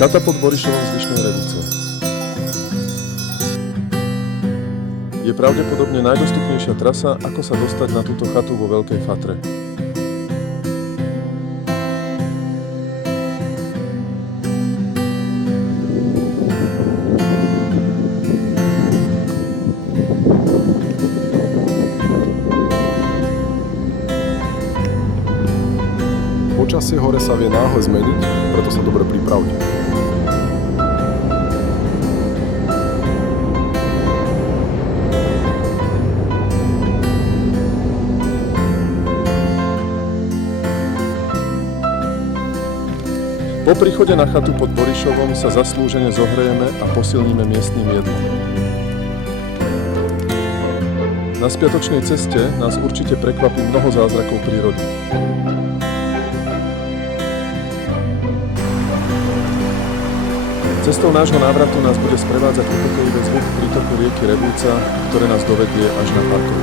Chata pod Borišovom z Vyšnej Revice. Je pravdepodobne najdostupnejšia trasa, ako sa dostať na túto chatu vo Veľkej Fatre. Počasie hore sa vie náhle zmeniť, preto sa dobre pripravte. Po príchode na chatu pod Borišovom sa zaslúžene zohrejeme a posilníme miestnym jedlom. Na spiatočnej ceste nás určite prekvapí mnoho zázrakov prírody. Cestou nášho návratu nás bude sprevádzať upokojivé zvuk prítoku rieky Revúca, ktoré nás dovedie až na parkovisko.